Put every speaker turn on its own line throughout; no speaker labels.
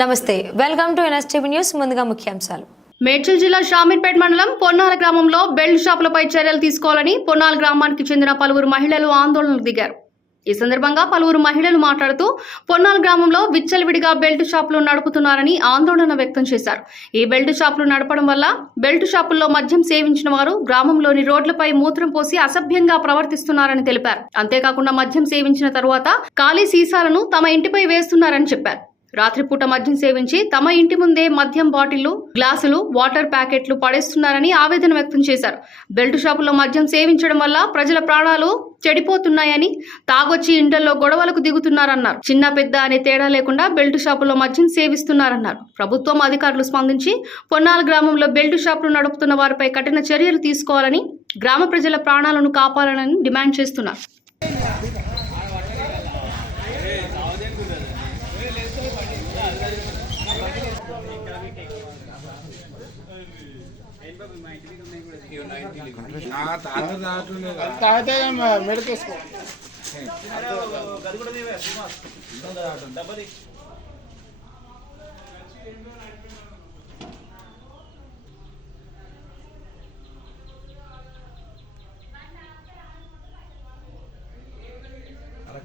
నమస్తే welcome to NSTV news ముందుగా ముఖ్యాంశాలు.
మేడ్చల్ జిల్లా షామీర్పేట్ మండలం పొన్నాల గ్రామంలో బెల్ట్ షాపులపై చర్యలు తీసుకోవాలని పొన్నాల గ్రామానికి చెందిన పలువురు మహిళలు ఆందోళనకు దిగారు. ఈ సందర్భంగా పలువురు మహిళలు మాట్లాడుతూ పొన్నాల గ్రామంలో విచ్చలవిడిగా బెల్ట్ షాపులు నడుపుతున్నారని ఆందోళన వ్యక్తం చేశారు. ఈ బెల్ట్ షాపులు నడపడం వల్ల బెల్ట్ షాపుల్లో మద్యం సేవించిన వారు గ్రామంలోని రోడ్లపై మూత్రం పోసి అసభ్యంగా ప్రవర్తిస్తున్నారని తెలిపారు. అంతేకాకుండా మద్యం సేవించిన తరువాత ఖాళీ సీసాలను తమ ఇంటిపై వేస్తున్నారని చెప్పారు. రాత్రిపూట మద్యం సేవించి తమ ఇంటి ముందే మద్యం బాటిళ్ళు గ్లాసులు వాటర్ ప్యాకెట్లు పడేస్తున్నారని ఆవేదన వ్యక్తం చేశారు. బెల్ట్ షాపుల్లో మద్యం సేవించడం వల్ల ప్రజల ప్రాణాలు చెడిపోతున్నాయని తాగొచ్చి ఇండ్లలో గొడవలకు దిగుతున్నారన్నారు. చిన్న పెద్ద అనే తేడా లేకుండా బెల్ట్ షాపుల్లో మద్యం సేవిస్తున్నారన్నారు. ప్రభుత్వం అధికారులు స్పందించి పొన్నాల గ్రామంలో బెల్ట్ షాపులు నడుపుతున్న వారిపై కఠిన చర్యలు తీసుకోవాలని గ్రామ ప్రజల ప్రాణాలను కాపాడాలని డిమాండ్ చేస్తున్నారు.
తాగితే మెడకేసుకో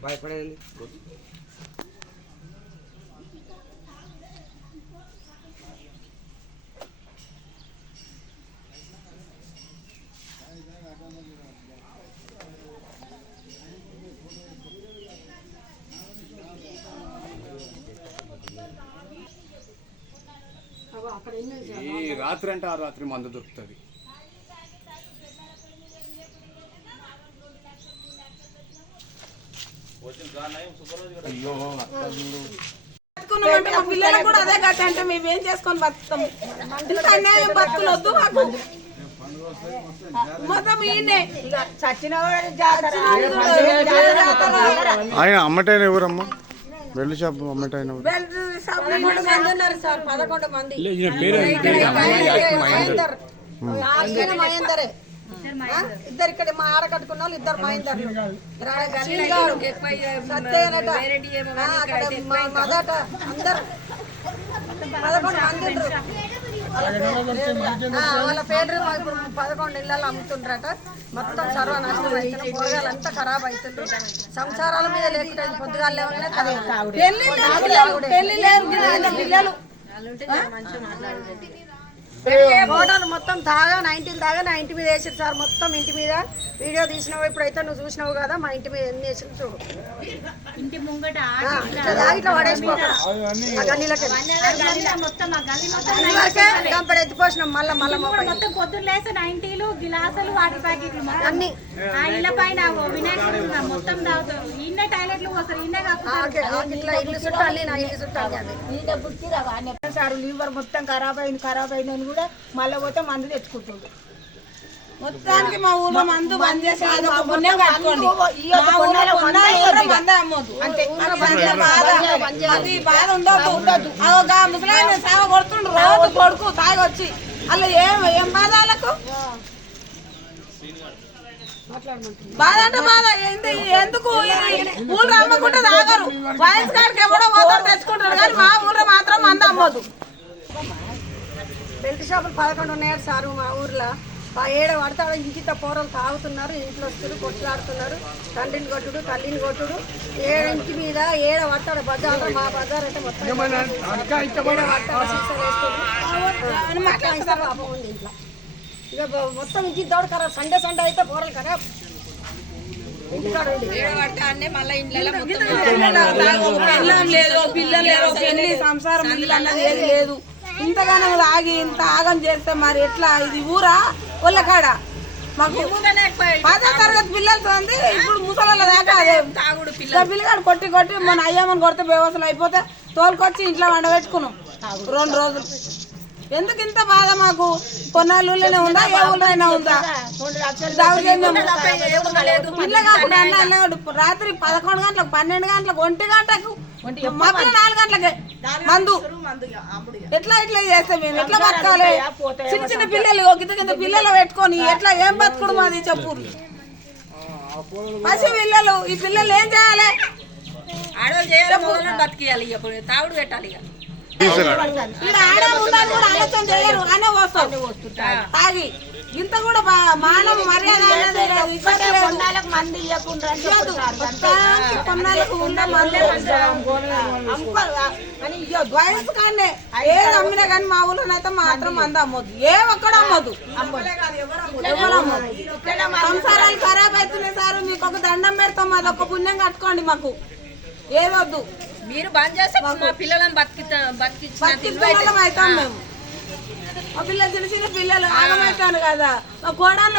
భయపడేది
ఈ రాత్రి అంటే ఆ రాత్రి మందు దొరుకుతుంది.
బతుకున్నామంటే మా పిల్లలకు కూడా అదే అంటే మేము ఏం చేసుకొని బతుకుతాం? ఇంత అన్యాయం బతుకులు వద్దు మాకు. మొత్తం ఈయనే.
ఆయన అమ్మటైన ఎవరమ్మా? బెల్ట్ షాప్
మహేందరే ఆ? ఇద్దరు ఇక్కడ మా ఆడ కట్టుకున్న వాళ్ళు ఇద్దరు మహేందర్ సత్యనట. అక్కడ మా మదట అందరు. పదకొండు మంది. వాళ్ళ పేర్లు- ఇప్పుడు పదకొండు ఇళ్ళలో అమ్ముతుండ్రట. మొత్తం సర్వనాశనం అవుతుంది కూరగాయలు అంతా ఖరాబ్ అవుతుండ్రు సంసారాల మీద లేకుండా పొద్దుగాలు లేవగానే పిల్లలు, ఫోటోలు మొత్తం తాగా నా ఇంటి దాగా నా ఇంటి మీద వేసారు సార్ మొత్తం ఇంటి మీద. వీడియో తీసినావు ఇప్పుడైతే నువ్వు చూసినావు కదా మా ఇంటి మీద ఎన్ని వేసారు చూడు.
ఇంటి ముంగట
ఇట్లా తాగి ఎత్తిపోసినాం మళ్ళా మళ్ళా.
మొత్తం పొద్దున్న లేసి నైన్టీలు గిలాసులు వాటర్ ప్యాకెట్లు.
అన్ని.
ఆ ఇళ్ళ పైన వినాయకుడు మొత్తం తాగుతారు ఇన్నే టాయిలెట్లు ఇన్నే కాకుండా
ఆ, ఇట్లా ఇల్లు చుట్టాలి నా ఇల్లు చుట్టాలి అది.
సార్ లివర్ మొత్తం ఖరాబ్ అయింది ఖరాబ్ అయిందని కూడా మళ్ళీ పోతే మందు తెచ్చుకుంటుండు.
మొత్తానికి మా ఊర్లో మందు బంద్ చేసి అది బాధ- అది బాధ ఉండొద్దు. అది ఒక ముసలాయన సేవ కొడుతుండ్రు రోజు కొడుకు తాగొచ్చి. అలా ఏం ఏం బాధ వాళ్ళకు బాధ అంటే బాధ. ఏంది? ఎందుకు? ఊళ్ళో అమ్మకుంటే తాగరు. వయసు గారికి ఎవడో పోతారు తెచ్చుకుంటారు కానీ మా ఊళ్ళో మాత్రం మంద అమ్మొద్దు. బెల్ట్ షాపులు పదకొండు ఉన్నాయి సార్ మా ఊర్లో. ఆ ఏడ పడతాడు ఇంకిత పోరలు తాగుతున్నారు ఇంట్లో వస్తారు కొట్లాడుతున్నారు తండ్రిని కొట్టుడు తల్లిని కొట్టుడు. ఏడ ఇంటి మీద ఏడ పడతాడు బజార్ మా బజార్ అంటే మొత్తం పాపం ఉంది ఇంట్లో. ఇక మొత్తం ఇంటి దోడు ఖరాబ్ సండే సండే అయితే పోరలు ఖరాబ్.
పెళ్ళి సంసారం లేదు. ఇంతగానో తాగి ఇంత ఆగం చేస్తే మరి ఎట్లా ఇది ఊరా ఒళ్ళకాడ మాకు పదో తరగతి పిల్లలతో ఉంది ఇప్పుడు ముసలి దాకా అదే పిల్లగాడు కొట్టి కొట్టి మన అయ్యమ్మని కొడితే బేవసలు అయిపోతే తోలుకొచ్చి ఇంట్లో వండబెట్టుకున్నాం రెండు రోజులు ఎందుకు ఇంత బాధ మాకు కొన్నాళ్ళలోనే ఉందా ఏ ఊళ్ళో ఉందా పిల్ల కాకుండా రాత్రి పదకొండు గంటలకు పన్నెండు గంటలకు ఒంటి గంటకు నాలుగు గంటలకే మందు. ఎట్లా ఇట్లా చేస్తే మేము? ఎట్లా బతకాలి? చిన్న చిన్న పిల్లలు కింద కింద పిల్లలు పెట్టుకొని ఎట్లా ఏం బతుకుడు మాది? చెప్పు. పసి పిల్లలు ఈ పిల్లలు ఏం చేయాలి?
ఆడవాళ్ళు చేయాలి మొదలు బతికియాలి ఇక తాగుడు పెట్టాలి ఇక.
ఆడ ఉందని కూడా ఆలోచన చేయరు అనే వస్తారు తాగి. ఇంత కూడా బా- మానవ మర్యాద
మంది ఇవ్వకుండా
వయసు కాండే. ఏది అమ్మినా కానీ మా ఊళ్ళో అయితే మాత్రం మంది అమ్మొద్దు. ఏ ఒక్కడు అమ్మొద్దు. సంసారాలు ఖరాబ్ అవుతున్నాయి సార్. మీకు ఒక దండం పెడతాం. అది ఒక పుణ్యం కట్టుకోండి మాకు. ఏదొద్దు.
మీరు బంద్ చేస్తే మా పిల్లలను బతికించిన
బతికించడం అవుతాం మేము. మా పిల్లలు చిన్న చిన్న పిల్లలు ఆగమవుతాను కదా. మా కోడళ్ళు